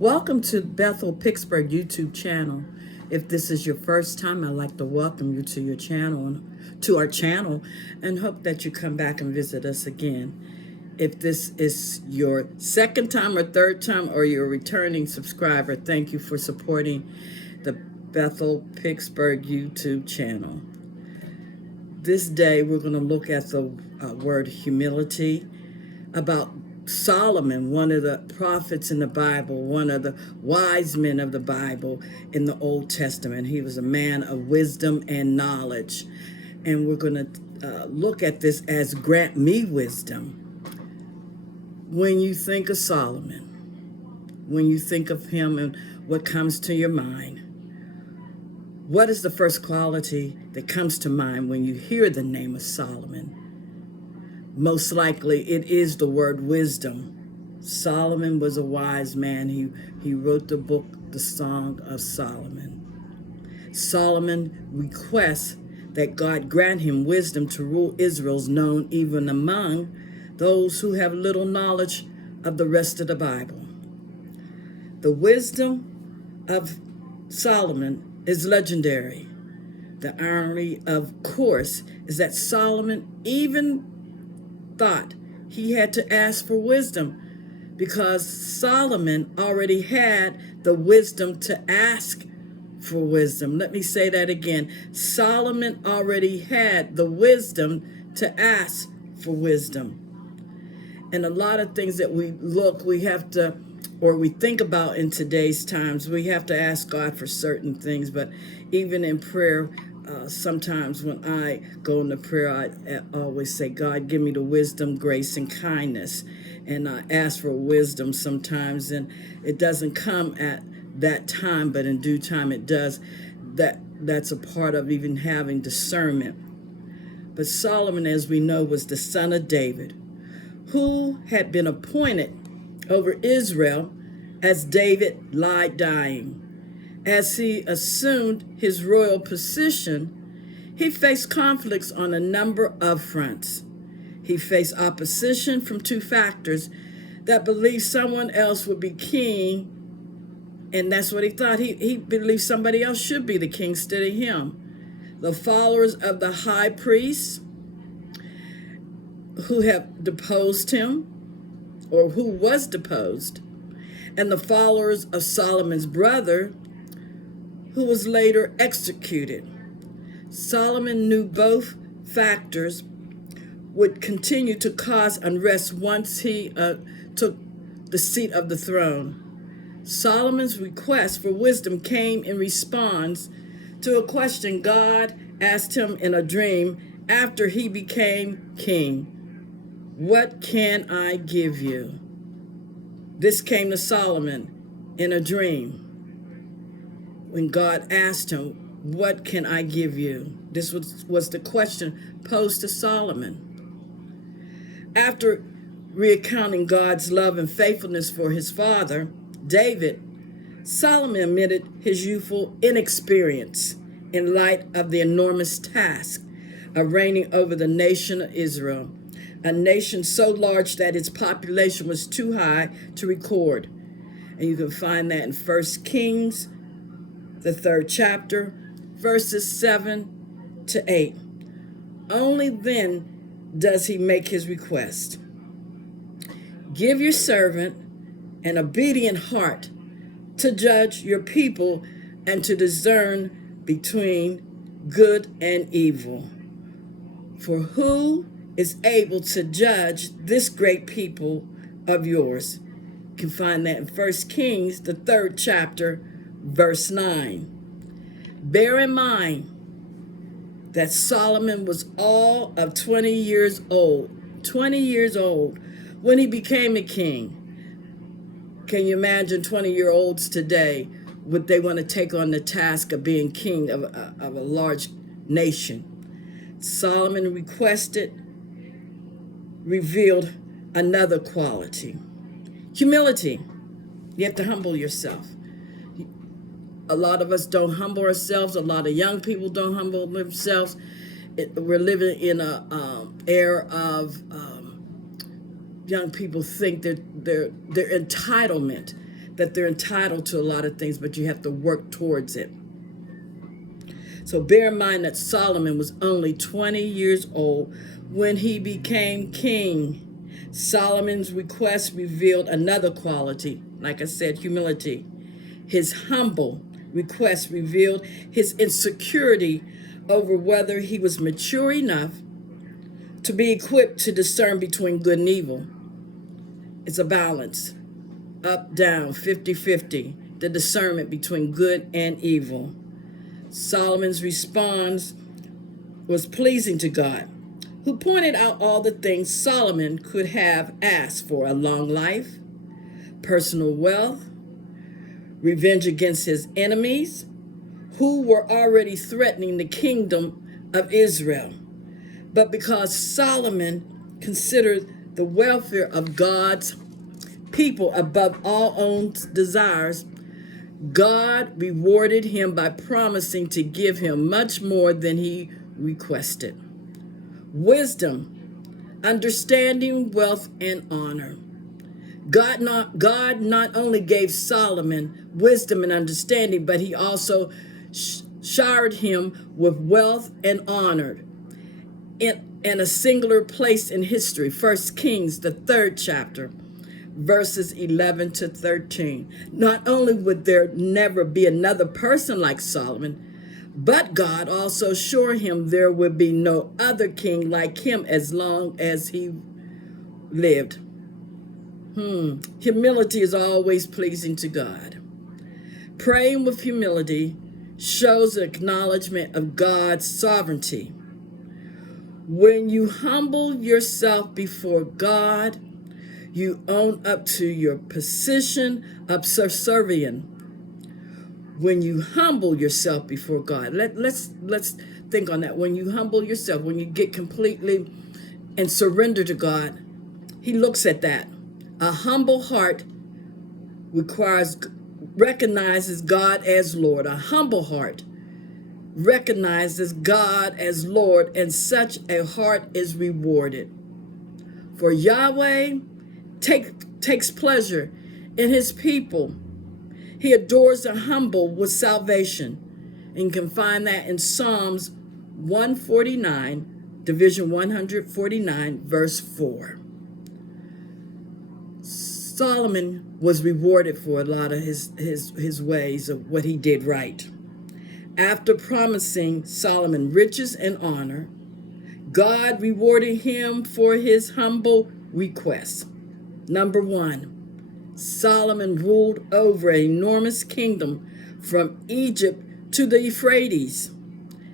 Welcome to Bethel Pittsburgh YouTube channel. If this is your first time, I'd like to welcome you to our channel, and hope that you come back and visit us again. If this is your second time or third time, or you're a returning subscriber, thank you for supporting the Bethel Pittsburgh YouTube channel. This day, we're going to look at the word humility, about Solomon, one of the prophets in the Bible, one of the wise men of the Bible in the Old Testament. He was a man of wisdom and knowledge. And we're going to look at this as grant me wisdom. When you think of Solomon, when you think of him and what comes to your mind, what is the first quality that comes to mind when you hear the name of Solomon? Most likely it is the word wisdom. Solomon was a wise man. He wrote the book, the Song of Solomon. Solomon requests that God grant him wisdom to rule Israel's known even among those who have little knowledge of the rest of the Bible. The wisdom of Solomon is legendary. The irony, of course, is that Solomon even thought he had to ask for wisdom, because Solomon already had the wisdom to ask for wisdom. Let me say that again. Solomon already had the wisdom to ask for wisdom. And a lot of things that we have to, or we think about in today's times, we have to ask God for certain things. But even in prayer, sometimes when I go into prayer, I always say, God, give me the wisdom, grace, and kindness. And I ask for wisdom sometimes, and it doesn't come at that time, but in due time it does. That's a part of even having discernment. But Solomon, as we know, was the son of David, who had been appointed over Israel as David lied dying. As he assumed his royal position, he faced conflicts on a number of fronts. He faced opposition from two factors that believed someone else would be king, and that's what he thought. He believed somebody else should be the king instead of him. The followers of the high priest, who have deposed him, or who was deposed, and the followers of Solomon's brother, who was later executed. Solomon knew both factors would continue to cause unrest once he took the seat of the throne. Solomon's request for wisdom came in response to a question God asked him in a dream after he became king. What can I give you? This came to Solomon in a dream when God asked him, what can I give you? This was the question posed to Solomon. After recounting God's love and faithfulness for his father, David, Solomon admitted his youthful inexperience in light of the enormous task of reigning over the nation of Israel, a nation so large that its population was too high to record. And you can find that in 1 Kings, the 3rd chapter, verses 7 to 8. Only then does he make his request. Give your servant an obedient heart to judge your people and to discern between good and evil. For who is able to judge this great people of yours? You can find that in 1 Kings, the 3rd chapter, verse 9. Bear in mind that Solomon was all of 20 years old when he became a king. Can you imagine 20-year-olds today? Would they want to take on the task of being king of a large nation? Solomon revealed another quality. Humility. You have to humble yourself. A lot of us don't humble ourselves. A lot of young people don't humble themselves. We're living in a era of young people think that their entitlement, that they're entitled to a lot of things, but you have to work towards it. So bear in mind that Solomon was only 20 years old when he became king. Solomon's request revealed another quality, like I said, humility. His humble request revealed his insecurity over whether he was mature enough to be equipped to discern between good and evil. It's a balance, up, down, 50-50, the discernment between good and evil. Solomon's response was pleasing to God, who pointed out all the things Solomon could have asked for: a long life, personal wealth, revenge against his enemies, who were already threatening the kingdom of Israel. But because Solomon considered the welfare of God's people above all own desires, God rewarded him by promising to give him much more than he requested: wisdom, understanding, wealth, and honor. God not only gave Solomon wisdom and understanding, but he also showered him with wealth and honor in a singular place in history. 1 Kings, the 3rd chapter, verses 11 to 13. Not only would there never be another person like Solomon, but God also assured him there would be no other king like him as long as he lived. Humility is always pleasing to God. Praying with humility shows acknowledgement of God's sovereignty. When you humble yourself before God, you own up to your position of subservient. When you humble yourself before God, let's think on that. When you humble yourself, when you get completely and surrender to God, he looks at that. A humble heart recognizes God as Lord. A humble heart recognizes God as Lord, and such a heart is rewarded. For Yahweh takes pleasure in his people. He adores the humble with salvation. And you can find that in Psalms 149, division 149, verse 4. Solomon was rewarded for a lot of his ways of what he did right. After promising Solomon riches and honor, God rewarded him for his humble request. Number 1, Solomon ruled over an enormous kingdom from Egypt to the Euphrates.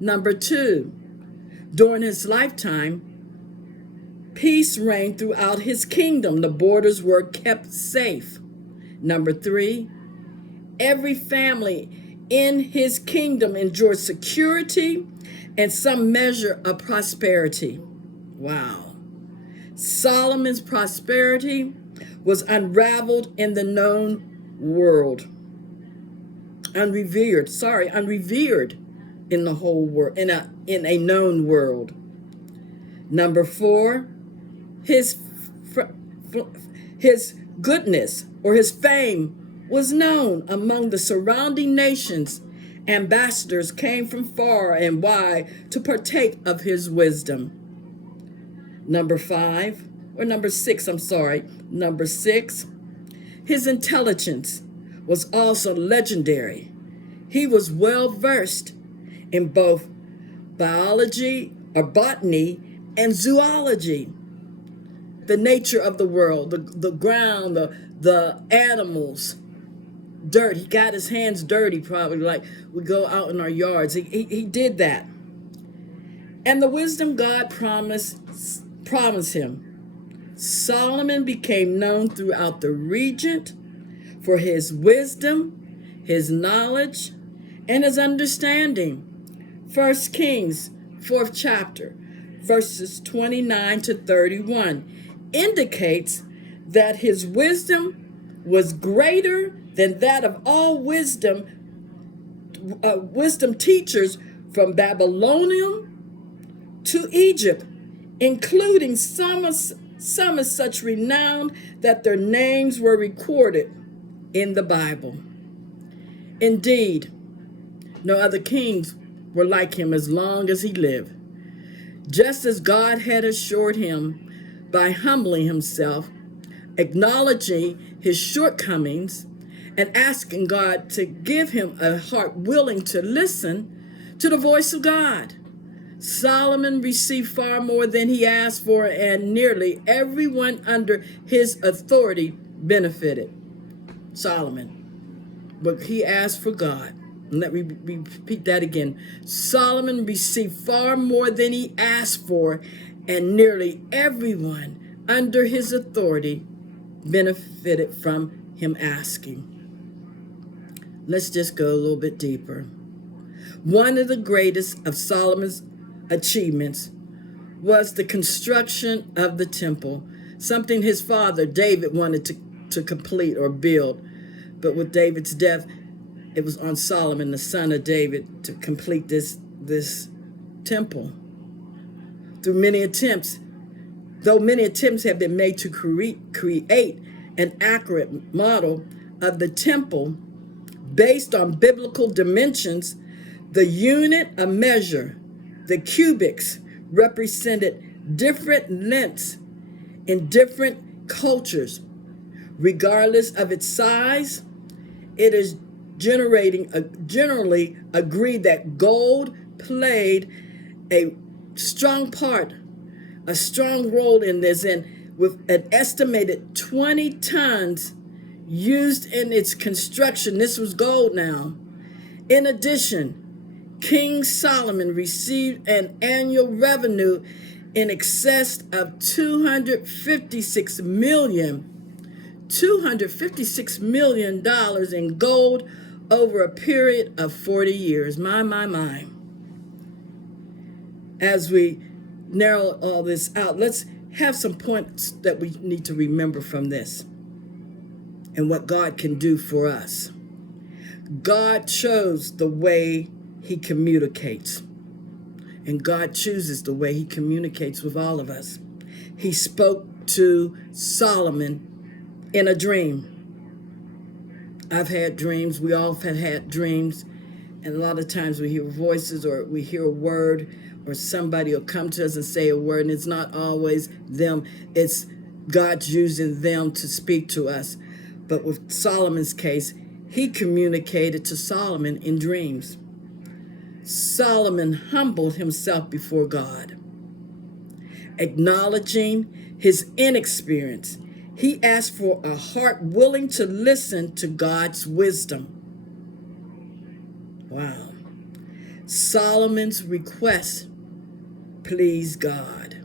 Number 2, during his lifetime, peace reigned throughout his kingdom. The borders were kept safe. Number 3, every family in his kingdom enjoyed security and some measure of prosperity. Wow. Solomon's prosperity was unraveled in the known world. Unrevered in the whole world, in a known world. Number 4, his goodness or his fame was known among the surrounding nations. Ambassadors came from far and wide to partake of his wisdom. Number 6, his intelligence was also legendary. He was well versed in both biology or botany and zoology, the nature of the world, the ground, the animals, dirt. He got his hands dirty, probably, like we go out in our yards. He did that. And the wisdom God promised him. Solomon became known throughout the region for his wisdom, his knowledge, and his understanding. 1 Kings, 4th chapter, verses 29 to 31, indicates that his wisdom was greater than that of all wisdom teachers from Babylonian to Egypt, including some as such renowned that their names were recorded. in the Bible. Indeed, no other kings were like him as long as he lived. Just as God had assured him by humbling himself, acknowledging his shortcomings, and asking God to give him a heart willing to listen to the voice of God. Solomon received far more than he asked for, and nearly everyone under his authority benefited. Solomon, but he asked for God. And let me repeat that again. Solomon received far more than he asked for, and nearly everyone under his authority benefited from him asking. Let's just go a little bit deeper. One of the greatest of Solomon's achievements was the construction of the temple, something his father David wanted to complete or build. But with David's death, it was on Solomon, the son of David, to complete this temple. Though many attempts have been made to create an accurate model of the temple based on biblical dimensions, the unit of measure, the cubics, represented different lengths in different cultures. Regardless of its size, it is generally agreed that gold played a strong role in this, and with an estimated 20 tons used in its construction. This was gold now. In addition, King Solomon received an annual revenue in excess of $256 million in gold over a period of 40 years. My. As we narrow all this out, let's have some points that we need to remember from this and what God can do for us. God chose the way he communicates, and God chooses the way he communicates with all of us. He spoke to Solomon in a dream. I've had dreams. We all have had dreams. And a lot of times we hear voices or we hear a word, or somebody will come to us and say a word, and it's not always them. It's God using them to speak to us. But with Solomon's case, he communicated to Solomon in dreams. Solomon humbled himself before God, acknowledging his inexperience. He asked for a heart willing to listen to God's wisdom. Wow. Solomon's request pleased God,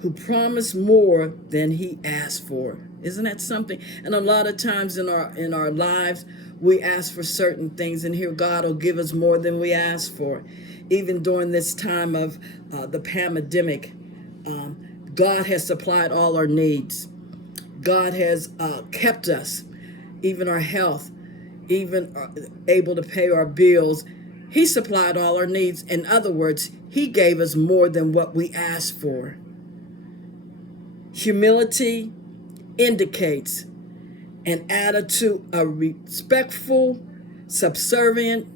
who promised more than he asked for. Isn't that something? And a lot of times in our lives, we ask for certain things, and here God will give us more than we ask for. Even during this time of the pandemic, God has supplied all our needs. God has kept us, even our health, even able to pay our bills. He supplied all our needs. In other words, he gave us more than what we asked for. Humility indicates an attitude of respectful subservice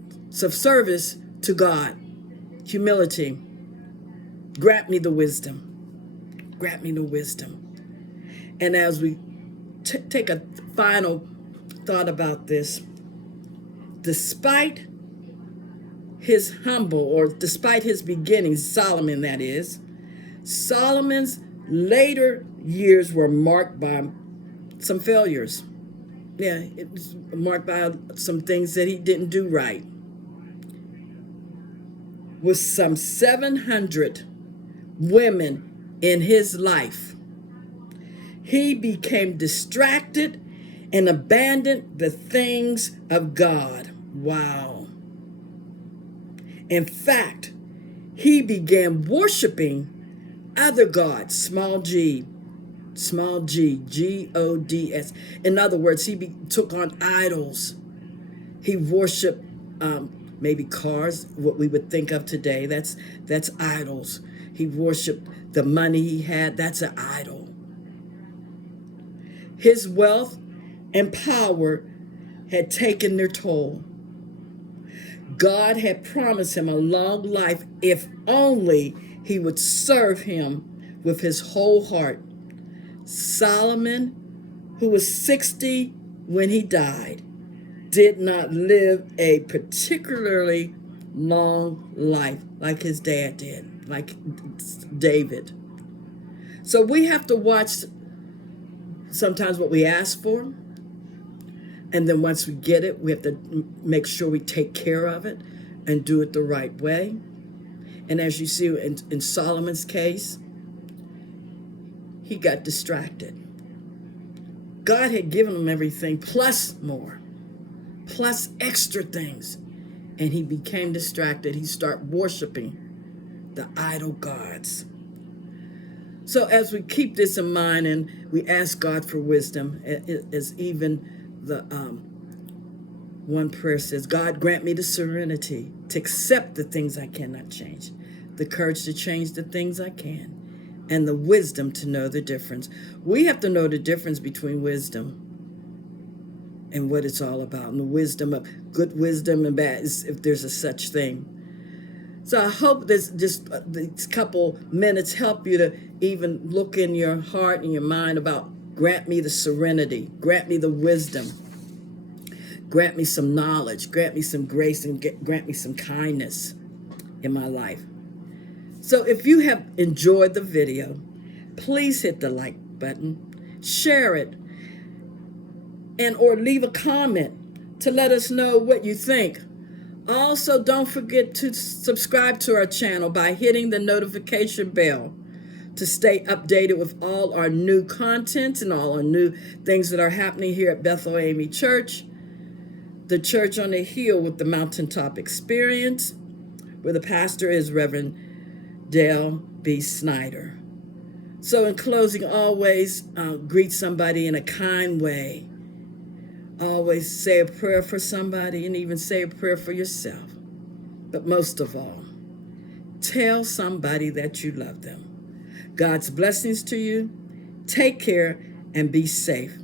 to God. Humility. Grant me the wisdom. Grant me the wisdom. And as we take a final thought about this, despite his beginnings, Solomon that is, Solomon's later years were marked by some failures. Yeah, it was marked by some things that he didn't do right. With some 700 women in his life, he became distracted and abandoned the things of God. Wow. In fact, he began worshiping other gods, small g, G-O-D-S. In other words, he took on idols. He worshiped maybe cars, what we would think of today. That's idols. He worshiped the money he had. That's an idol. His wealth and power had taken their toll. God had promised him a long life if only he would serve him with his whole heart. Solomon, who was 60 when he died, did not live a particularly long life like his dad did, like David. So we have to watch sometimes what we ask for, and then once we get it, we have to make sure we take care of it and do it the right way. And as you see in Solomon's case, he got distracted. God had given him everything plus more, plus extra things. And he became distracted. He started worshiping the idol gods. So as we keep this in mind and we ask God for wisdom, as even the one prayer says, God grant me the serenity to accept the things I cannot change, the courage to change the things I can, and the wisdom to know the difference. We have to know the difference between wisdom and what it's all about, and the wisdom of good wisdom and bad, if there's a such thing. So I hope this just these couple minutes help you to even look in your heart and your mind about grant me the serenity, grant me the wisdom, grant me some knowledge, grant me some grace, and grant me some kindness in my life. So if you have enjoyed the video, please hit the like button, share it, and or leave a comment to let us know what you think. Also, don't forget to subscribe to our channel by hitting the notification bell to stay updated with all our new content and all our new things that are happening here at Bethel AME Church, the church on the hill with the mountaintop experience, where the pastor is Reverend Dale B. Snyder. So in closing, always greet somebody in a kind way. Always say a prayer for somebody and even say a prayer for yourself. But most of all, tell somebody that you love them. God's blessings to you. Take care and be safe.